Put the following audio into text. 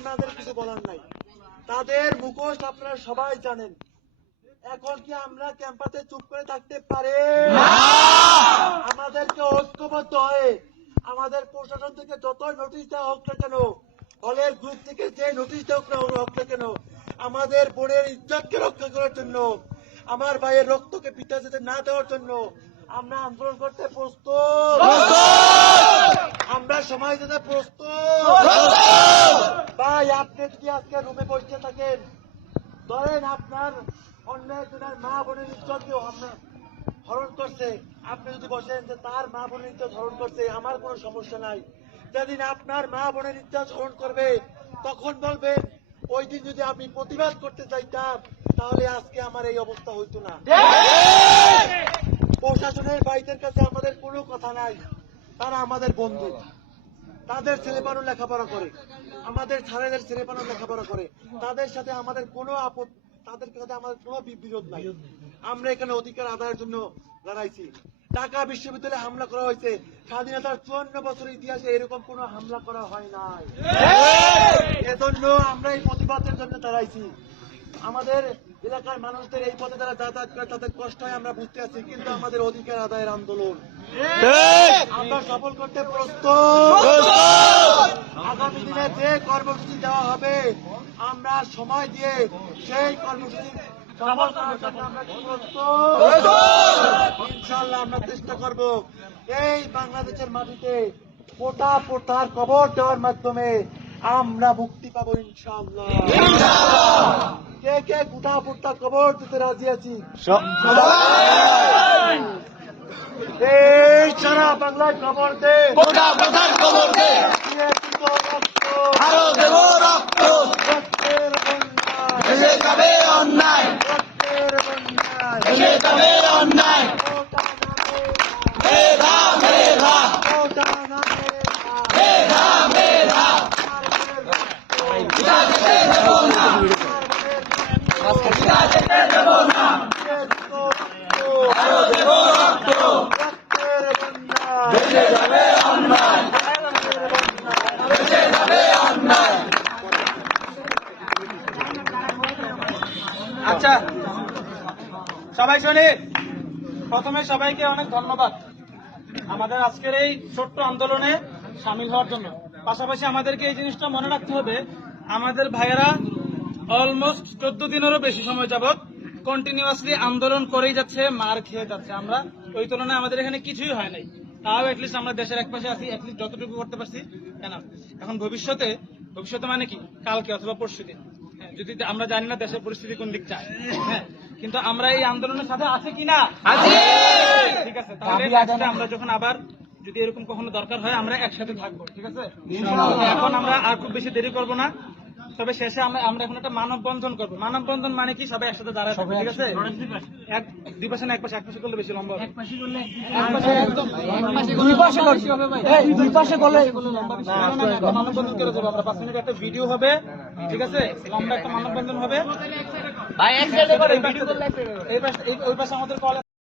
আমাদের কিছু বলার নাই। তাদের মুখোশ আপনারা সবাই জানেন। এখন কি আমরা ক্যাম্পাসে চুপ করে থাকতে পারি? আমাদেরকে ঐক্যবদ্ধ হয়ে আমাদের প্রশাসন থেকে যত নোটিশ দেওয়া হোক না কেন, হলের গ্রুপ থেকে যে নোটিশ দেওয়া হোক না কেন, আমাদের বোনের ইজ্জতকে রক্ষা করার জন্য, আমার ভাইয়ের রক্তকে পিতা যেতে না দেওয়ার জন্য আমরা আন্দোলন করতে প্রস্তুত। আমরা সময় দিতে প্রস্তুত। ভাই, আপনি যদি আজকে রুমে বসে থাকেন, ধরেন আপনার অন্য একজনের মা বোনের ইজ্জতকে আমরা হরণ করছে, আপনি যদি বসেন যে তার মা বোনের ইজ্জত হরণ করছে, আমার কোনো সমস্যা নাই। যেদিন আপনার মা বোনের ইজ্জত হরণ করবে তখন বলবেন ওই দিন যদি আমি প্রতিবাদ করতে চাইতাম তাহলে আজকে আমার এই অবস্থা হইতো না। প্রশাসনের ভাইদের কাছে আমাদের কোনো কথা নাই, তারা আমাদের বন্ধু। তাদের ছেলেপানো লেখাপড়া করে, আমাদের ছেলেদের ছেলেপানো লেখাপড়া করে, তাদের সাথে আমাদের কোনো তাদের সাথে আমাদের কোনো বিরোধ নাই। আমরা এখানে অধিকার আদায়ের জন্য দাঁড়াইছি। ঢাকা বিশ্ববিদ্যালয়ে হামলা করা হয়েছে, স্বাধীনতার 54 বছরের ইতিহাসে এরকম কোনো হামলা করা হয় নাই। এজন্য আমরা এই প্রতিবাদের জন্য দাঁড়াইছি। আমাদের এলাকার মানুষদের এই পথে যারা যাতায়াত করে তাদের কষ্ট হয় আমরা বুঝতে আছি, কিন্তু আমাদের অধিকার আদায়ের আন্দোলন আমরা সফল করতে প্রস্তুত। আগামী দিনে যে কর্মসূচি দেওয়া হবে আমরা সময় দিয়ে সেই কর্মসূচি সফল করার জন্য আমরা প্রস্তুত। ইনশাআল্লাহ আমরা চেষ্টা করব এই বাংলাদেশের মাটিতে পোটা পোটার কবর দেওয়ার মাধ্যমে আমরা মুক্তি পাবো ইনশাআল্লাহ। কে কে পোটা পোটা কবর দিতে রাজি আছি? এই সারা বাংলায় খবর দে, পোটা পোটার খবর দে, আরো দেব রক্ত, রক্তের বন্যায় ভেসে যাবে অন্যায়, রক্তের বন্যায় ভেসে যাবে অন্যায়, পোটা নামে মেধা মেধা, পোটা নামে মেধা মেধা, বিনা যেতে দেব না, বিনা যেতে দেব না, আরো দেব রক্ত, রক্তের বন্যায় ভেসে যাবে অন্যায়, ভেসে যাবে অন্যায়। আচ্ছা, সবাই শুনি। প্রথমে সবাইকে অনেক ধন্যবাদ আমাদের আজকের এই ছোট্ট আন্দোলনে সামিল হওয়ার জন্য। পাশাপাশি আমাদেরকে এই জিনিসটা মনে রাখতে হবে, আমাদের ভাইয়েরা অলমোস্ট 14 দিনেরও বেশি সময় যাবত কন্টিনিউয়াসলি আন্দোলন করেই যাচ্ছে, মার খেয়ে যাচ্ছে। আমরা ওই তুলনায় আমাদের এখানে কিছুই হয় নাই, তাও এটলিস্ট আমরা দেশের এক পাশে আছি, এটলিস্ট যতটুকু করতে পারছি কেন। এখন ভবিষ্যতে মানে কি কালকে অথবা পরশু দিন, যদি আমরা জানি না দেশের পরিস্থিতি কোন দিক চায়, হ্যাঁ, কিন্তু আমরা এই আন্দোলনের সাথে আছি কিনা? ঠিক আছে, তাহলে আমরা যখন আবার যদি এরকম কখনো দরকার হয় আমরা একসাথে থাকবো, ঠিক আছে? এখন আমরা আর খুব বেশি দেরি করবো না, তবে শেষে আমরা এখন একটা মানববন্ধন করবো। মানববন্ধন মানে কি? সবাই একসাথে দাঁড়ায় থাকবে, ঠিক আছে? দুই পাশে না, এক পাশে করলে বেশি লম্বা হবে। মানববন্ধন করে যাবো আমরা, 5 মিনিট একটা ভিডিও হবে, ঠিক আছে? লম্বা একটা মানববন্ধন হবে। ওই পাশে আমাদের কল